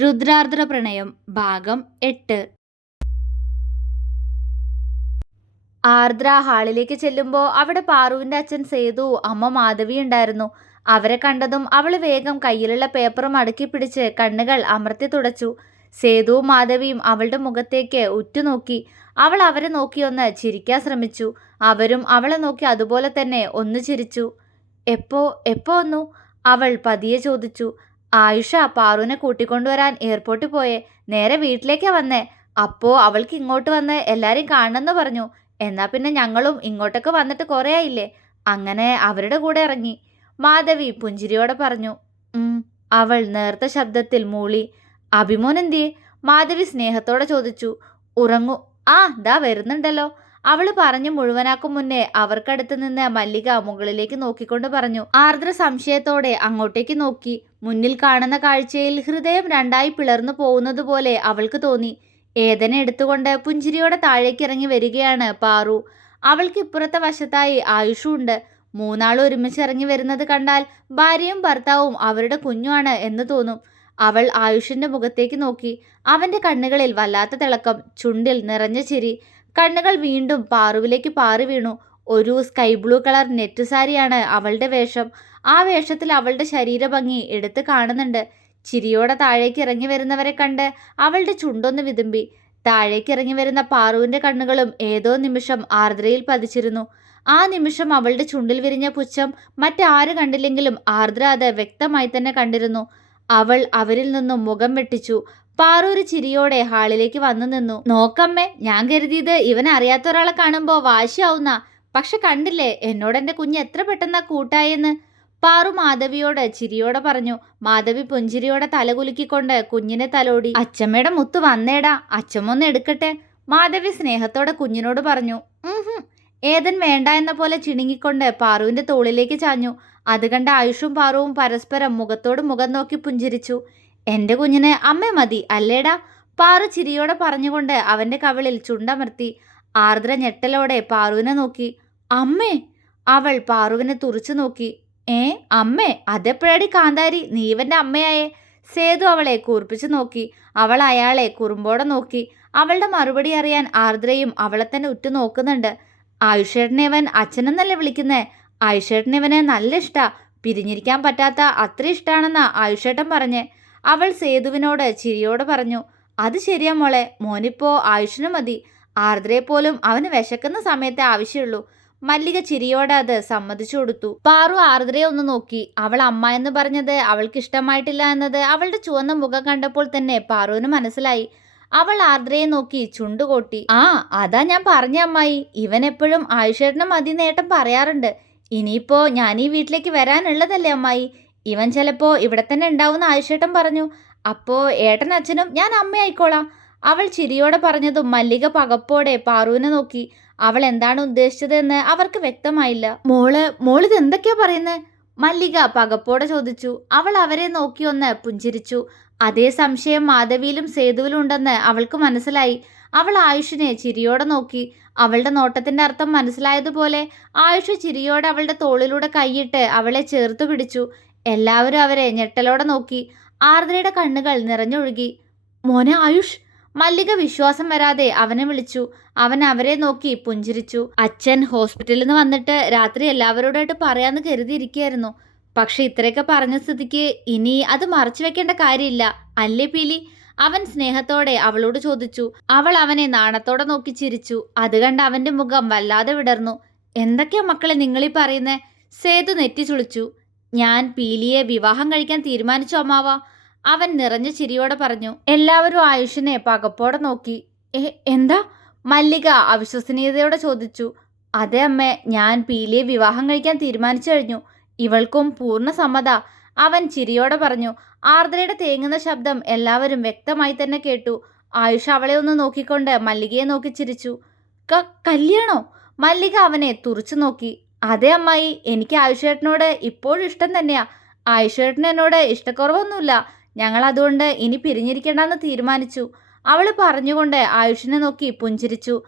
രുദ്രാർദ്ര പ്രണയം ഭാഗം എട്ട്. ആർദ്ര ഹാളിലേക്ക് ചെല്ലുമ്പോൾ അവിടെ പാറുവിന്റെ അച്ഛൻ സേതു അമ്മ മാധവി ഉണ്ടായിരുന്നു. അവരെ കണ്ടതും അവൾ വേഗം കയ്യിലുള്ള പേപ്പർ മടക്കി പിടിച്ച് കണ്ണുകൾ അമർത്തി തുടച്ചു. സേതുവും മാധവിയും അവളുടെ മുഖത്തേക്ക് ഉറ്റുനോക്കി. അവൾ അവരെ നോക്കിയൊന്ന് ചിരിക്കാൻ ശ്രമിച്ചു. അവരും അവളെ നോക്കി അതുപോലെ തന്നെ ഒന്ന് ചിരിച്ചു. എപ്പോ എപ്പോ വന്നു? അവൾ പതിയെ ചോദിച്ചു. ആയുഷ പാറുവിനെ കൂട്ടിക്കൊണ്ടുവരാൻ എയർപോർട്ടിൽ പോയേ. നേരെ വീട്ടിലേക്കാ വന്നേ. അപ്പോ അവൾക്ക് ഇങ്ങോട്ട് വന്ന് എല്ലാരെയും കാണണമെന്ന് പറഞ്ഞു. എന്നാൽ പിന്നെ ഞങ്ങളും ഇങ്ങോട്ടൊക്കെ വന്നിട്ട് കുറേ ആയില്ലേ? അങ്ങനെ അവരുടെ കൂടെ ഇറങ്ങി. മാധവി പുഞ്ചിരിയോടെ പറഞ്ഞു അവൾ നേർത്ത ശബ്ദത്തിൽ മൂളി അഭിമോൻ എന്തിയെ? മാധവി സ്നേഹത്തോടെ ചോദിച്ചു ഉറങ്ങു ആ ദാ വരുന്നുണ്ടല്ലോ. അവൾ പറഞ്ഞു മുഴുവനാക്കും മുന്നേ അവർക്കടുത്ത് നിന്ന് മല്ലിക മുകളിലേക്ക് നോക്കിക്കൊണ്ട് പറഞ്ഞു. ആർദ്ര സംശയത്തോടെ അങ്ങോട്ടേക്ക് നോക്കി. മുന്നിൽ കാണുന്ന കാഴ്ചയിൽ ഹൃദയം രണ്ടായി പിളർന്നു പോകുന്നത് പോലെ അവൾക്ക് തോന്നി. ഏതനെ എടുത്തുകൊണ്ട് പുഞ്ചിരിയോടെ താഴേക്ക് ഇറങ്ങി വരികയാണ് പാറു. അവൾക്ക് ഇപ്പുറത്തെ വശത്തായി ആയുഷുണ്ട് മൂന്നാൾ ഒരുമിച്ച് ഇറങ്ങി വരുന്നത് കണ്ടാൽ ഭാര്യയും ഭർത്താവും അവരുടെ കുഞ്ഞുമാണ് എന്ന് തോന്നും. അവൾ ആയുഷിന്റെ മുഖത്തേക്ക് നോക്കി. അവന്റെ കണ്ണുകളിൽ വല്ലാത്ത തിളക്കം ചുണ്ടിൽ നിറഞ്ഞ ചിരി. കണ്ണുകൾ വീണ്ടും പാറുവിലേക്ക് പാറി വീണു. ഒരു സ്കൈ ബ്ലൂ കളർ നെറ്റ് സാരിയാണ് അവളുടെ വേഷം. ആ വേഷത്തിൽ അവളുടെ ശരീരഭംഗി എടുത്ത് കാണുന്നുണ്ട്. ചിരിയോടെ താഴേക്ക് ഇറങ്ങി വരുന്നവരെ കണ്ട് അവളുടെ ചുണ്ടൊന്ന് വിതുമ്പി. താഴേക്ക് ഇറങ്ങി വരുന്ന പാറുവിന്റെ കണ്ണുകളും ഏതോ നിമിഷം ആർദ്രയിൽ പതിച്ചിരുന്നു. ആ നിമിഷം അവളുടെ ചുണ്ടിൽ വിരിഞ്ഞ പുച്ഛം മറ്റാര് കണ്ടില്ലെങ്കിലും ആർദ്ര അത് വ്യക്തമായി തന്നെ കണ്ടിരുന്നു. അവൾ അവരിൽ നിന്നും മുഖം വെട്ടിച്ചു. പാറൂര് ചിരിയോടെ ഹാളിലേക്ക് വന്നു നിന്നു. നോക്കമ്മേ ഞാൻ കരുതിയത് ഇവൻ അറിയാത്ത ഒരാളെ കാണുമ്പോ വാശിയാവുന്ന. പക്ഷെ കണ്ടില്ലേ എന്നോട് എന്റെ കുഞ്ഞ് എത്ര പെട്ടെന്നാ കൂട്ടായെന്ന്? പാറു മാധവിയോട് ചിരിയോടെ പറഞ്ഞു. മാധവി പുഞ്ചിരിയോടെ തലകുലുക്കിക്കൊണ്ട് കുഞ്ഞിനെ തലോടി. അച്ചമ്മയുടെ മുത്ത് വന്നേടാ അച്ചമ്മൊന്ന് എടുക്കട്ടെ. മാധവി സ്നേഹത്തോടെ കുഞ്ഞിനോട് പറഞ്ഞു. ഏതൻ വേണ്ട എന്ന പോലെ ചിണുങ്ങിക്കൊണ്ട് പാറുവിന്റെ തോളിലേക്ക് ചാഞ്ഞു. അത് കണ്ട ആയുഷും പാറുവും പരസ്പരം മുഖത്തോട് മുഖം നോക്കി പുഞ്ചിരിച്ചു. എന്റെ കുഞ്ഞിന് അമ്മ മതി അല്ലേടാ? പാറു ചിരിയോടെ പറഞ്ഞുകൊണ്ട് അവന്റെ കവിളിൽ ചുണ്ടമർത്തി ആർദ്ര ഞെട്ടലോടെ പാറുവിനെ നോക്കി. അമ്മേ! അവൾ പാറുവിനെ തുറച്ചു നോക്കി. ഏ അമ്മേ അതെപ്പോഴാടി കാന്താരി? നീ അമ്മയായേ. സേതു അവളെ കൂർപ്പിച്ചു നോക്കി. അവൾ അയാളെ കുറുമ്പോടെ നോക്കി. അവളുടെ മറുപടി അറിയാൻ ആർദ്രയും അവളെ തന്നെ ഉറ്റു നോക്കുന്നുണ്ട് ഇവൻ അച്ഛനെന്നല്ലേ വിളിക്കുന്നേ? ആയുഷേട്ടന് ഇവനെ നല്ല ഇഷ്ടാ. പിരിഞ്ഞിരിക്കാൻ പറ്റാത്ത അത്ര ഇഷ്ടാണെന്നാ ആയുഷേട്ടൻ പറഞ്ഞേ. അവൾ സേതുവിനോട് ചിരിയോടെ പറഞ്ഞു അത് ശരിയാ മോളെ മോനിപ്പോ ആയുഷിന് മതി. ആർദ്രയെ പോലും അവന് വിശക്കുന്ന സമയത്തെ ആവശ്യമുള്ളൂ. മല്ലിക ചിരിയോടെ അത് സമ്മതിച്ചു കൊടുത്തു. പാറു ആർദ്രയെ ഒന്ന് നോക്കി. അവൾ അമ്മ എന്ന് പറഞ്ഞത് അവൾക്ക് ഇഷ്ടമായിട്ടില്ല എന്നത് അവളുടെ ചുവന്ന മുഖം കണ്ടപ്പോൾ തന്നെ പാറുവിന് മനസ്സിലായി. അവൾ ആർദ്രയെ നോക്കി ചുണ്ടുകൊട്ടി ആ അതാ ഞാൻ പറഞ്ഞ അമ്മായി. ഇവൻ എപ്പോഴും ആയുഷേട്ടനും മതി നേട്ടം പറയാറുണ്ട്. ഇനിയിപ്പോ ഞാൻ ഈ വീട്ടിലേക്ക് വരാനുള്ളതല്ലേ അമ്മായി. ഇവൻ ചിലപ്പോൾ ഇവിടെ തന്നെ ഉണ്ടാവുന്ന ആയുഷേട്ടൻ പറഞ്ഞു അപ്പോൾ ഏട്ടൻ അച്ഛനും ഞാൻ അമ്മയായിക്കോളാം. അവൾ ചിരിയോടെ പറഞ്ഞതും മല്ലിക പകപ്പോടെ പാറുവിനെ നോക്കി അവൾ എന്താണ് ഉദ്ദേശിച്ചതെന്ന് അവർക്ക് വ്യക്തമായില്ല. മോൾ മോളിത് എന്തൊക്കെയാ പറയുന്നത് മല്ലിക പകപ്പോടെ ചോദിച്ചു. അവൾ അവരെ നോക്കി ഒന്ന് പുഞ്ചിരിച്ചു. അതേ സംശയം മാധവിയിലും സേതുവിലും ഉണ്ടെന്ന് അവൾക്ക് മനസ്സിലായി. അവൾ ആയുഷിനെ ചിരിയോടെ നോക്കി. അവളുടെ നോട്ടത്തിന്റെ അർത്ഥം മനസ്സിലായതുപോലെ ആയുഷ് ചിരിയോടെ അവളുടെ തോളിലൂടെ കൈയിട്ട് അവളെ ചേർത്ത് പിടിച്ചു. എല്ലാവരും അവരെ ഞെട്ടലോടെ നോക്കി. ആർദ്രയുടെ കണ്ണുകൾ നിറഞ്ഞൊഴുകി. മോനെ ആയുഷ്! മല്ലിക വിശ്വാസം വരാതെ അവനെ വിളിച്ചു. അവൻ അവരെ നോക്കി പുഞ്ചിരിച്ചു. അച്ഛൻ ഹോസ്പിറ്റലിൽ നിന്ന് വന്നിട്ട് രാത്രി എല്ലാവരോടായിട്ട് പറയാന്ന് കരുതിയിരിക്കുകയായിരുന്നു. പക്ഷെ ഇത്രയൊക്കെ പറഞ്ഞ സ്ഥിതിക്ക് ഇനി അത് മറച്ചു വെക്കേണ്ട കാര്യമില്ല. അല്ലേ പീലി? അവൻ സ്നേഹത്തോടെ അവളോട് ചോദിച്ചു. അവൾ അവനെ നാണത്തോടെ നോക്കി ചിരിച്ചു. അത് കണ്ട് അവന്റെ മുഖം വല്ലാതെ വിടർന്നു. എന്തൊക്കെയാ മക്കളെ നിങ്ങളീ പറയുന്നേ? സേതു നെറ്റി ചുളിച്ചു ഞാൻ പീലിയെ വിവാഹം കഴിക്കാൻ തീരുമാനിച്ചു അമ്മാവ. അവൻ നിറഞ്ഞ ചിരിയോടെ പറഞ്ഞു എല്ലാവരും ആയുഷിനെ പകപ്പോടെ നോക്കി. എന്താ? മല്ലിക അവിശ്വസനീയതയോടെ ചോദിച്ചു. അതെ അമ്മേ ഞാൻ പീലിയെ വിവാഹം കഴിക്കാൻ തീരുമാനിച്ചു കഴിഞ്ഞു. ഇവൾക്കും പൂർണ സമ്മത. അവൻ ചിരിയോടെ പറഞ്ഞു. ആർദ്രയുടെ തേങ്ങുന്ന ശബ്ദം എല്ലാവരും വ്യക്തമായി തന്നെ കേട്ടു. ആയുഷ് അവളെ ഒന്ന് നോക്കിക്കൊണ്ട് മല്ലികയെ നോക്കി ചിരിച്ചു. കല്യാണോ? മല്ലിക അവനെ തുറച്ചു നോക്കി. അതെ അമ്മായി എനിക്ക് ആയുഷേട്ടനോട് ഇപ്പോഴും ഇഷ്ടം തന്നെയാ. ആയുഷേട്ടൻ എന്നോട് ഇഷ്ടക്കുറവൊന്നുമില്ല. ഞങ്ങൾ അതുകൊണ്ട് ഇനി പിരിഞ്ഞിരിക്കണ്ടെന്ന് തീരുമാനിച്ചു. അവൾ പറഞ്ഞുകൊണ്ട് ആയുഷിനെ നോക്കി പുഞ്ചിരിച്ചു.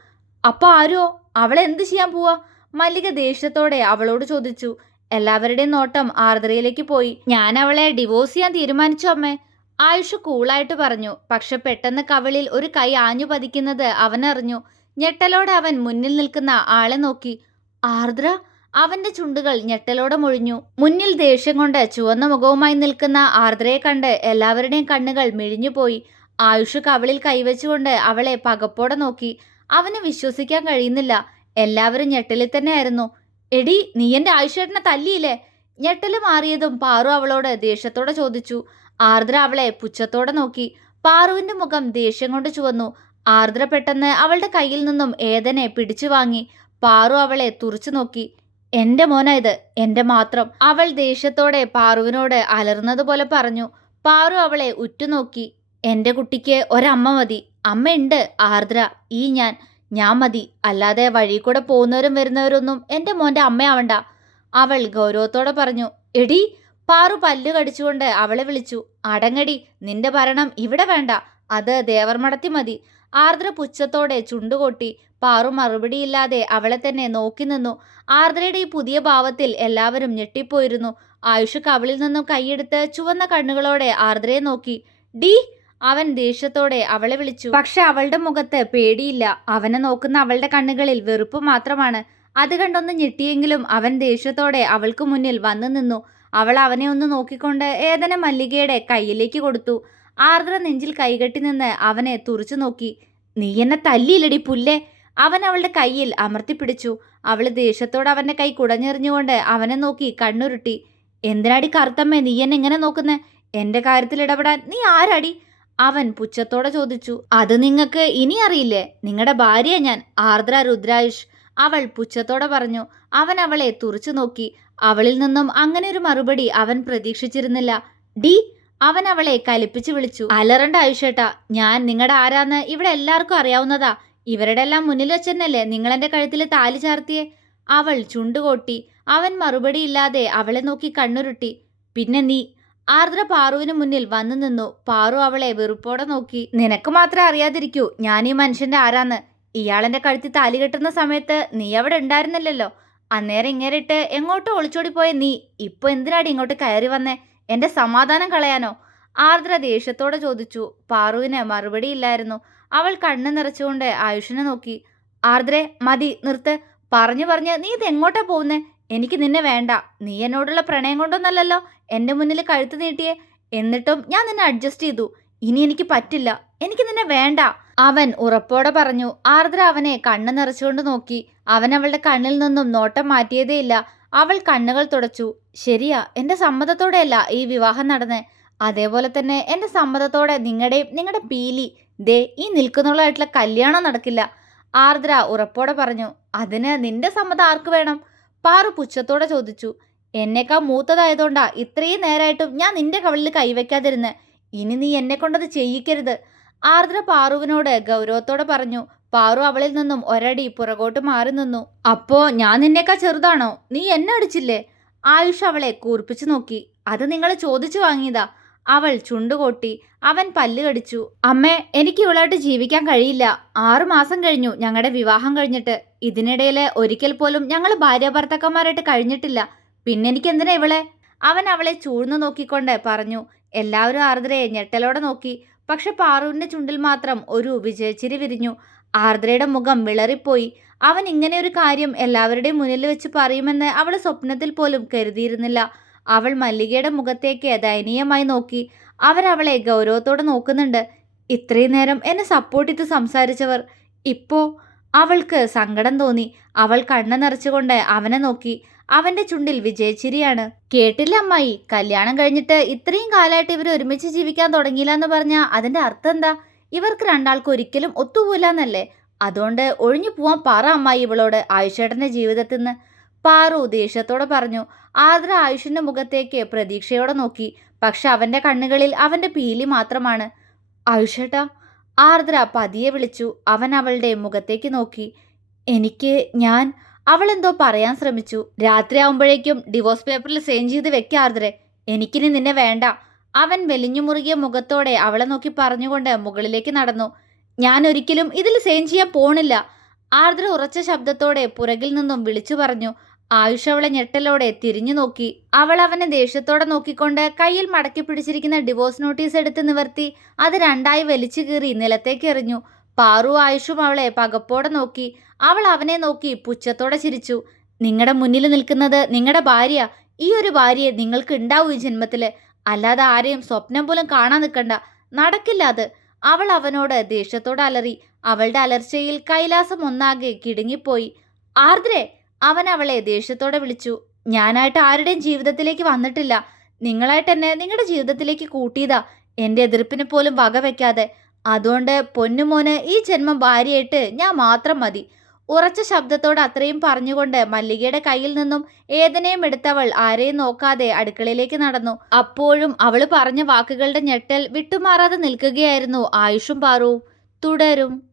അപ്പൊ ആരോ? അവൾ എന്ത് ചെയ്യാൻ പോവാ? മല്ലിക ദേഷ്യത്തോടെ അവളോട് ചോദിച്ചു. എല്ലാവരുടെയും നോട്ടം ആർദ്രയിലേക്ക് പോയി. ഞാൻ അവളെ ഡിവോഴ്സ് ചെയ്യാൻ തീരുമാനിച്ചു അമ്മേ. ആയുഷ് കൂളായിട്ട് പറഞ്ഞു. പക്ഷെ പെട്ടെന്ന് കവിളിൽ ഒരു കൈ ആഞ്ഞു പതിക്കുന്നത് അവനറിഞ്ഞു. ഞെട്ടലോടെ അവൻ മുന്നിൽ നിൽക്കുന്ന ആളെ നോക്കി. ആർദ്ര? അവന്റെ ചുണ്ടുകൾ ഞെട്ടലോടെ മൊഴിഞ്ഞു. മുന്നിൽ ദേഷ്യം കൊണ്ട് ചുവന്ന മുഖവുമായി നിൽക്കുന്ന ആർദ്രയെ കണ്ട് എല്ലാവരുടെയും കണ്ണുകൾ മിഴിഞ്ഞുപോയി ആയുഷ് കവളിൽ കൈവച്ചുകൊണ്ട് അവളെ പകപ്പോടെ നോക്കി. അവന് വിശ്വസിക്കാൻ കഴിയുന്നില്ല. എല്ലാവരും ഞെട്ടലിൽ തന്നെയായിരുന്നു. എടി നീ എന്റെ ആയുഷേട്ടനെ തല്ലിയില്ലേ? ഞെട്ടൽ മാറിയതും പാറു അവളോട് ദേഷ്യത്തോടെ ചോദിച്ചു. ആർദ്ര അവളെ പുച്ഛത്തോടെ നോക്കി. പാറുവിന്റെ മുഖം ദേഷ്യം കൊണ്ട് ചുവന്നു. ആർദ്ര പെട്ടെന്ന് അവളുടെ കയ്യിൽ നിന്നും ഏതനെ പിടിച്ചു വാങ്ങി. പാറു അവളെ തുറച്ചു നോക്കി. എന്റെ മോനാ ഇത് എന്റെ മാത്രം. അവൾ ദേഷ്യത്തോടെ പാറുവിനോട് അലർന്നതുപോലെ പറഞ്ഞു പാറു അവളെ ഉറ്റുനോക്കി എന്റെ കുട്ടിക്ക് ഒരമ്മ മതി. അമ്മയുണ്ട് ആർദ്ര ഈ ഞാൻ. ഞാൻ മതി അല്ലാതെ വഴി കൂടെ പോകുന്നവരും വരുന്നവരൊന്നും എന്റെ മോന്റെ അമ്മയാവണ്ട. അവൾ ഗൗരവത്തോടെ പറഞ്ഞു എടി പാറു പല്ലു കടിച്ചുകൊണ്ട് അവളെ വിളിച്ചു. അടങ്ങടി നിന്റെ ഭരണം ഇവിടെ വേണ്ട. അത് ദേവർമടത്തി മതി. ആർദ്ര പുച്ഛത്തോടെ ചുണ്ടുകൊട്ടി പാറു മറുപടിയില്ലാതെ അവളെ തന്നെ നോക്കി നിന്നു. ആർദ്രയുടെ ഈ പുതിയ ഭാവത്തിൽ എല്ലാവരും ഞെട്ടിപ്പോയിരുന്നു. ആയുഷ് കവളിൽ നിന്നും കൈയെടുത്ത് ചുവന്ന കണ്ണുകളോടെ ആർദ്രയെ നോക്കി. ഡി അവൻ ദേഷ്യത്തോടെ അവളെ വിളിച്ചു. പക്ഷെ അവളുടെ മുഖത്ത് പേടിയില്ല. അവനെ നോക്കുന്ന അവളുടെ കണ്ണുകളിൽ വെറുപ്പ് മാത്രമാണ്. അത് കണ്ടൊന്ന് ഞെട്ടിയെങ്കിലും അവൻ ദേഷ്യത്തോടെ അവൾക്ക് മുന്നിൽ വന്നു നിന്നു. അവൾ അവനെ ഒന്ന് നോക്കിക്കൊണ്ട് ഏതന മല്ലികയുടെ കയ്യിലേക്ക് കൊടുത്തു. ആർദ്ര നെഞ്ചിൽ കൈകെട്ടി നിന്ന് അവനെ തുറച്ചു നോക്കി. നീ എന്നെ തല്ലിയില്ലടി പുല്ലേ? അവൻ അവളുടെ കയ്യിൽ അമർത്തിപ്പിടിച്ചു അവൾ ദേഷ്യത്തോടെ അവന്റെ കൈ കുടഞ്ഞെറിഞ്ഞുകൊണ്ട് അവനെ നോക്കി കണ്ണുരുട്ടി. എന്തിനാടി കറുത്തമ്മ നീ എന്നെ എങ്ങനെ നോക്കുന്നേ? എന്റെ കാര്യത്തിൽ ഇടപെടാൻ നീ ആരാടി? അവൻ പുച്ഛത്തോടെ ചോദിച്ചു. അത് നിങ്ങൾക്ക് ഇനി അറിയില്ലേ? നിങ്ങളുടെ ഭാര്യ ഞാൻ ആർദ്ര രുദ്രായുഷ്. അവൾ പുച്ഛത്തോടെ പറഞ്ഞു. അവൻ അവളെ തുറച്ചു നോക്കി. അവളിൽ നിന്നും അങ്ങനെ ഒരു മറുപടി അവൻ പ്രതീക്ഷിച്ചിരുന്നില്ല. ഡി അവൻ അവളെ കലിപ്പിച്ചു വിളിച്ചു. അലറണ്ട ആയുഷേട്ടാ ഞാൻ നിങ്ങളുടെ ആരാന്ന് ഇവിടെ എല്ലാവർക്കും അറിയാവുന്നതാ. ഇവരുടെ എല്ലാം മുന്നിൽ വെച്ചെന്നല്ലേ നിങ്ങളെന്റെ കഴുത്തിൽ താലി ചാർത്തിയെ? അവൾ ചുണ്ടുകൊട്ടി അവൻ മറുപടിയില്ലാതെ അവളെ നോക്കി കണ്ണുരുട്ടി. പിന്നെ നീ ആർദ്ര പാറുവിന് മുന്നിൽ വന്നു നിന്നു. പാറു അവളെ വെറുപ്പോടെ നോക്കി നിനക്ക് മാത്രമേ അറിയാതിരിക്കൂ ഞാൻ ഈ മനുഷ്യന്റെ ആരാന്ന്. ഇയാളെന്റെ കഴുത്തിൽ താലി കെട്ടുന്ന സമയത്ത് നീ അവിടെ ഉണ്ടായിരുന്നില്ലല്ലോ. അന്നേരം ഇങ്ങേരിട്ട് എങ്ങോട്ടോ ഒളിച്ചോടിപ്പോയ നീ ഇപ്പൊ എന്തിനാടി ഇങ്ങോട്ട് കയറി വന്നേ? എന്റെ സമാധാനം കളയാനോ? ആർദ്ര ദേഷ്യത്തോടെ ചോദിച്ചു. പാറുവിന് മറുപടിയില്ലായിരുന്നു അവൾ കണ്ണ് നിറച്ചുകൊണ്ട് ആയുഷിനെ നോക്കി. ആർദ്രെ മതി നിർത്ത്. പറഞ്ഞു പറഞ്ഞ് നീ ഇതെങ്ങോട്ടാ പോകുന്നേ? എനിക്ക് നിന്നെ വേണ്ട. നീ എന്നോടുള്ള പ്രണയം കൊണ്ടൊന്നല്ലല്ലോ. എന്റെ മുന്നിൽ കഴുത്ത് നീട്ടിയേ. എന്നിട്ടും ഞാൻ നിന്നെ അഡ്ജസ്റ്റ് ചെയ്തു. ഇനി എനിക്ക് പറ്റില്ല. എനിക്ക് നിന്നെ വേണ്ട. അവൻ ഉറപ്പോടെ പറഞ്ഞു. ആർദ്ര അവനെ കണ്ണ് നിറച്ചുകൊണ്ട് നോക്കി. അവൻ അവളുടെ കണ്ണിൽ നിന്നും നോട്ടം മാറ്റിയതേയില്ല അവൾ കണ്ണുകൾ തുടച്ചു. ശരിയാ എന്റെ സമ്മതത്തോടെയല്ല ഈ വിവാഹം നടന്നേ. അതേപോലെ തന്നെ എന്റെ സമ്മതത്തോടെ നിങ്ങളുടെയും നിങ്ങളുടെ പീലി ദേ ഈ നിൽക്കുന്നവളായിട്ടുള്ള കല്യാണം നടക്കില്ല. ആർദ്ര ഉറപ്പോടെ പറഞ്ഞു അതിന് നിന്റെ സമ്മതം ആർക്ക് വേണം? പാറു പുച്ഛത്തോടെ ചോദിച്ചു എന്നേക്കാ മൂത്തതായതുകൊണ്ടാ ഇത്രയും നേരമായിട്ടും ഞാൻ നിന്റെ കവളിൽ കൈവയ്ക്കാതിരുന്ന്. ഇനി നീ എന്നെ കൊണ്ടത് ചെയ്യിക്കരുത്. ആർദ്ര പാറുവിനോട് ഗൗരവത്തോടെ പറഞ്ഞു പാറു അവളിൽ നിന്നും ഒരടി പുറകോട്ട് മാറി നിന്നു. അപ്പോ ഞാൻ നിന്നേക്കാ ചെറുതാണോ? നീ എന്നെ അടിച്ചില്ലേ? ആയുഷ് അവളെ കൂർപ്പിച്ചു നോക്കി അത് നിങ്ങൾ ചോദിച്ചു വാങ്ങിയതാ. അവൾ ചുണ്ടുകൊട്ടി അവൻ പല്ല് കടിച്ചു അമ്മേ എനിക്ക് ഇവളായിട്ട് ജീവിക്കാൻ കഴിയില്ല. ആറു മാസം കഴിഞ്ഞു ഞങ്ങളുടെ വിവാഹം കഴിഞ്ഞിട്ട്. ഇതിനിടയിൽ ഒരിക്കൽ പോലും ഞങ്ങൾ ഭാര്യ ഭർത്താക്കന്മാരായിട്ട് കഴിഞ്ഞിട്ടില്ല. പിന്നെ എനിക്ക് എന്തിനാ ഇവളെ? അവൻ അവളെ ചൂഴ്ന്നു നോക്കിക്കൊണ്ട് പറഞ്ഞു എല്ലാവരും ആർദ്രയെ ഞെട്ടലോടെ നോക്കി. പക്ഷെ പാറുവിന്റെ ചുണ്ടിൽ മാത്രം ഒരു വിജയച്ചിരി വിരിഞ്ഞു. ആർദ്രയുടെ മുഖം വിളറിപ്പോയി. അവൻ ഇങ്ങനെ ഒരു കാര്യം എല്ലാവരുടെയും മുന്നിൽ വെച്ച് പറയുമെന്ന് അവൾ സ്വപ്നത്തിൽ പോലും കരുതിയിരുന്നില്ല. അവൾ മല്ലികയുടെ മുഖത്തേക്ക് ദയനീയമായി നോക്കി. അവൻ അവളെ ഗൗരവത്തോടെ നോക്കുന്നുണ്ട്. ഇത്രയും നേരം എന്നെ സപ്പോർട്ട് ചെയ്ത് സംസാരിച്ചവർ. ഇപ്പോ അവൾക്ക് സങ്കടം തോന്നി. അവൾ കണ്ണ നിറച്ചുകൊണ്ട് അവനെ നോക്കി. അവന്റെ ചുണ്ടിൽ വിജയച്ചിരിയാണ്. കേട്ടില്ല അമ്മായി കല്യാണം കഴിഞ്ഞിട്ട് ഇത്രയും കാലമായിട്ട് ഇവർ ഒരുമിച്ച് ജീവിക്കാൻ തുടങ്ങിയില്ല എന്ന് പറഞ്ഞാൽ അതിന്റെ അർത്ഥം എന്താ? ഇവർക്ക് രണ്ടാൾക്ക് ഒരിക്കലും ഒത്തുപോലെന്നല്ലേ അതുകൊണ്ട് ഒഴിഞ്ഞു പോവാൻ പറ അമ്മായി ഇവളോട് ആയുഷേട്ടന്റെ ജീവിതത്തിൽ നിന്ന് പാറു ദേഷ്യത്തോടെ പറഞ്ഞു ആർദ്ര ആയുഷിന്റെ മുഖത്തേക്ക് പ്രതീക്ഷയോടെ നോക്കി. പക്ഷെ അവന്റെ കണ്ണുകളിൽ അവന്റെ പീലി മാത്രമാണ്. ആയുഷേട്ടാ ആർദ്ര പതിയെ വിളിച്ചു. അവൻ അവളുടെ മുഖത്തേക്ക് നോക്കി. എനിക്ക് ഞാൻ അവളെന്തോ പറയാൻ ശ്രമിച്ചു. രാത്രി ആവുമ്പോഴേക്കും ഡിവോഴ്സ് പേപ്പറിൽ സൈൻ ചെയ്ത് വെക്ക ആർദ്രെ എനിക്കിനി നിന്നെ വേണ്ട. അവൻ വെലിഞ്ഞു മുറുകിയ മുഖത്തോടെ അവളെ നോക്കി പറഞ്ഞുകൊണ്ട് മുകളിലേക്ക് നടന്നു. ഞാൻ ഒരിക്കലും ഇതിൽ സൈൻ ചെയ്യാൻ പോണില്ല. ആർദ്ര ഉറച്ച ശബ്ദത്തോടെ പുറകിൽ നിന്നും വിളിച്ചു പറഞ്ഞു. ആയുഷ് അവളെ ഞെട്ടലോടെ തിരിഞ്ഞു നോക്കി. അവൾ അവനെ ദേഷ്യത്തോടെ നോക്കിക്കൊണ്ട് കയ്യിൽ മടക്കി പിടിച്ചിരിക്കുന്ന ഡിവോഴ്സ് നോട്ടീസ് എടുത്ത് നിവർത്തി. അത് രണ്ടായി വലിച്ചു കീറി നിലത്തേക്ക് എറിഞ്ഞു. പാറു ആയുഷും അവളെ പകപ്പോടെ നോക്കി. അവൾ അവനെ നോക്കി പുച്ഛത്തോടെ ചിരിച്ചു. നിങ്ങളുടെ മുന്നിൽ നിൽക്കുന്നത് നിങ്ങളുടെ ഭാര്യ. ഈ ഒരു ഭാര്യയെ നിങ്ങൾക്ക് ഉണ്ടാവൂ ഈ ജന്മത്തിൽ. അല്ലാതെ ആരെയും സ്വപ്നം പോലും കാണാൻ നിൽക്കണ്ട നടക്കില്ല അത്. അവൾ അവനോട് ദേഷ്യത്തോടെ അലറി. അവളുടെ അലർച്ചയിൽ കൈലാസം ഒന്നാകെ കിടുങ്ങിപ്പോയി. ആർദ്രെ അവൻ അവളെ ദേഷ്യത്തോടെ വിളിച്ചു. ഞാനായിട്ട് ആരുടെയും ജീവിതത്തിലേക്ക് വന്നിട്ടില്ല. നിങ്ങളായിട്ട് എന്നെ നിങ്ങളുടെ ജീവിതത്തിലേക്ക് കൂട്ടിയതാ. എന്റെ എതിർപ്പിന് പോലും വകവെക്കാതെ അതുകൊണ്ട് പൊന്നുമോന് ഈ ജന്മം ഭാര്യയായിട്ട് ഞാൻ മാത്രം മതി. ഉറച്ച ശബ്ദത്തോട് അത്രയും പറഞ്ഞുകൊണ്ട് മല്ലികയുടെ കയ്യിൽ നിന്നും ഏതനെയും എടുത്തവൾ ആരെയും നോക്കാതെ അടുക്കളയിലേക്ക് നടന്നു. അപ്പോഴും അവൾ പറഞ്ഞ വാക്കുകളുടെ ഞെട്ടൽ വിട്ടുമാറാതെ നിൽക്കുകയായിരുന്നു ആയുഷും പാറുവും. തുടരും.